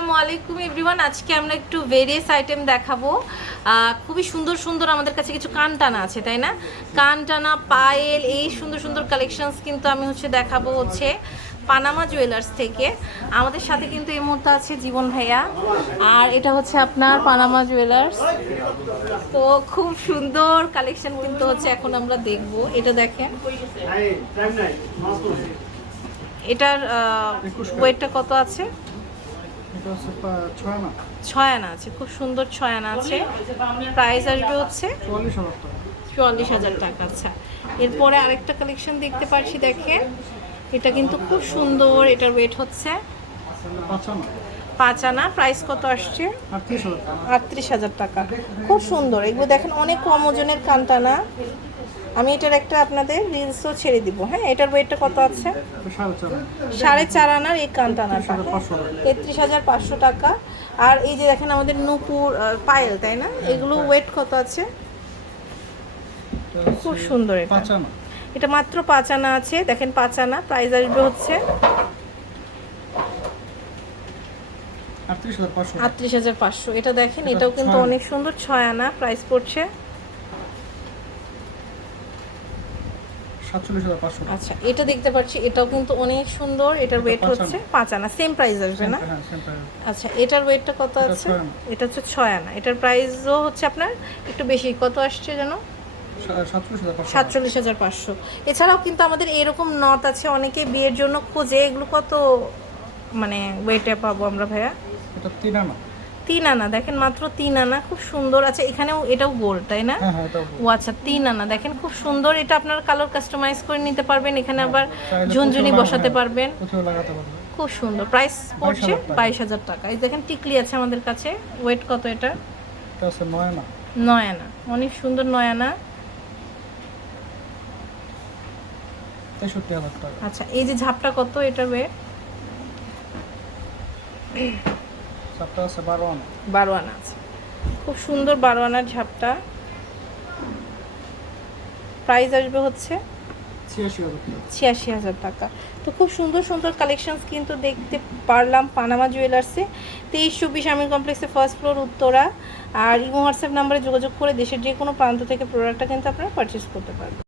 আসসালামু আলাইকুম এভরিওয়ান। আজকে আমরা একটু ভেরিয়াস আইটেম দেখাবো। খুবই সুন্দর সুন্দর আমাদের কাছে কিছু কান টানা আছে, তাই না? কান টানা পায়েল, এই সুন্দর সুন্দর কালেকশনস কিন্তু আমি হচ্ছে দেখাবো হচ্ছে পানামা জুয়েলার্স থেকে। আমাদের সাথে কিন্তু এই মুহূর্তে আছে জীবন ভাইয়া। আর এটা হচ্ছে আপনার পানামা জুয়েলার্স তো খুব সুন্দর কালেকশন কিন্তু হচ্ছে এখন আমরা দেখব। এটা দেখেন। এটার ওয়েটটা কত আছে? ছয় আনা। আছে খুব সুন্দর ছয় আনা আছে। প্রাইস আসবে হচ্ছে চুয়াল্লিশ হাজার টাকা। আচ্ছা। এরপরে আরেকটা কালেকশন দেখতে পাচ্ছি দেখেন। এটা কিন্তু খুব সুন্দর এটার ওয়েট হচ্ছে পাঁচ আনা। প্রাইস কত আসছে? আটত্রিশ হাজার টাকা। খুব সুন্দর। এগুলো দেখেন অনেক কম ওজনের কান্টানা আমি এটার একটা আপনাদের রিলসও ছেড়ে দিব হ্যাঁ? এটার ওয়েটটা কত আছে? সাড়ে চার আনার এই টাকা তেত্রিশ হাজার পাঁচশো টাকা। আর এই যে দেখেন আমাদের নূপুর পায়েল তাই না? এগুলো ওয়েট কত আছে? খুব সুন্দর এটা। এটা মাত্র পাঁচ আনা আছে। দেখেন পাঁচ আনা প্রাইস আসবে হচ্ছে আটত্রিশ হাজার পাঁচশো। এটা দেখেন এটাও কিন্তু অনেক সুন্দর ছয় আনা প্রাইস পড়ছে। সাতচল্লিশ হাজার পাঁচশো আচ্ছা এটা দেখতে পাচ্ছি এটাও কিন্তু অনেক সুন্দর এটার ওয়েট হচ্ছে পাঁচ আনা সেম প্রাইস আসবে না? হ্যাঁ আচ্ছা এটার ওয়েটটা কত আছে? এটা হচ্ছে ছয় আনা। এটার প্রাইসও হচ্ছে আপনার একটু বেশি কত আসছে যেন? সাতচল্লিশ হাজার পাঁচশো সাতচল্লিশ হাজার পাঁচশো। এছাড়াও কিন্তু আমাদের এরকম নথ আছে অনেকে বিয়ের জন্য খোঁজে এগুলো কত মানে ওয়েটে পাবো আমরা ভাইয়া? এটা তিন আনা। তিন আনা দেখেন মাত্র তিন আনা খুব সুন্দর আছে। এখানেও এটাও গোল্ড তাই না? হ্যাঁ হ্যাঁ এটা ও আচ্ছা তিন আনা দেখেন খুব সুন্দর। এটা আপনার কালার কাস্টমাইজ করে নিতে পারবেন। এখানে আবার চাইলে ঝুনঝুনি বসাতে পারবেন। খুব সুন্দর। প্রাইস পড়ছে বাইশ হাজার টাকা। এই দেখেন টিকলি আছে আমাদের কাছে। ওয়েট কত এটা? এটা নয় আনা। অনেক সুন্দর নয় আনা। আচ্ছা এই যে ঝাপটা কত এটার ওয়েট চারটা আছে বারো আনা বারো আনা আছে। খুব সুন্দর বারো আনার ঝাপটা। প্রাইস আসবে হচ্ছে ছিয়াশি হাজার টাকা। ছিয়াশি হাজার টাকা। তো খুব সুন্দর সুন্দর কালেকশনস কিন্তু দেখতে পারলাম পানামা জুয়েলার্সে তেইশ চব্বিশ আমির কমপ্লেক্সে ফার্স্ট ফ্লোর উত্তরা। আর ইমো হোয়াটসঅ্যাপ নাম্বারে যোগাযোগ করে দেশের যে কোনো প্রান্ত থেকে প্রোডাক্টটা কিন্তু আপনারা পারচেস করতে পারবেন।